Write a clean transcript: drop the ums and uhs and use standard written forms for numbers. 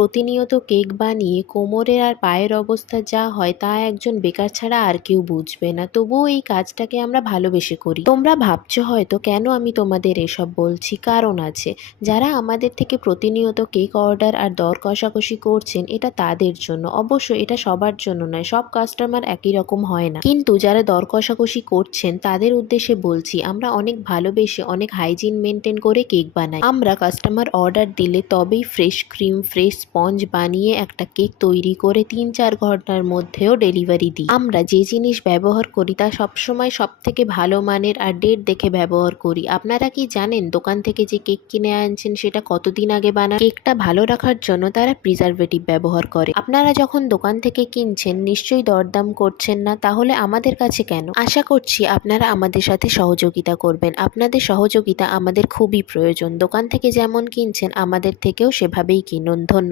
প্রতিনিয়ত কেক বানিয়ে কোমরের আর পায়ের অবস্থা যা হয় তা একজন বেকার ছাড়া আর কেউ বুঝবে না। তবুও এই কাজটাকে আমরা ভালোবেসে করি। তোমরা ভাবছো হয়তো কেন আমি তোমাদের এসব বলছি, কারণ আছে। যারা আমাদের থেকে প্রতিনিয়ত কেক অর্ডার আর দর কষাকষি করছেন এটা তাদের জন্য। অবশ্য এটা সবার জন্য নয়, সব কাস্টমার একই রকম হয় না। কিন্তু যারা দর কষাকষি করছেন তাদের উদ্দেশ্যে বলছি, আমরা অনেক ভালোবেসে অনেক হাইজিন মেনটেন করে কেক বানাই। আমরা কাস্টমার অর্ডার দিলে তবেই ফ্রেশ ক্রিম ফ্রেশ স্পঞ্জ বানিয়ে একটা কেক তৈরি করে ৩-৪ ঘন্টার মধ্যেও ডেলিভারি দিই। আমরা যে জিনিস ব্যবহার করি তা সবসময় সব থেকে ভালো মানের আর ডেট দেখে ব্যবহার করি। আপনারা কি জানেন দোকান থেকে যে কেক কিনে আনছেন সেটা কতদিন আগে বানায়? কেকটা ভালো রাখার জন্য তারা প্রিজারভেটিভ ব্যবহার করে। আপনারা যখন দোকান থেকে কিনছেন নিশ্চয়ই দরদাম করছেন না, তাহলে আমাদের কাছে কেন? আশা করছি আপনারা আমাদের সাথে সহযোগিতা করবেন। আপনাদের সহযোগিতা আমাদের খুবই প্রয়োজন। দোকান থেকে যেমন কিনছেন আমাদের থেকেও সেভাবেই কিনুন। ধন্যবাদ।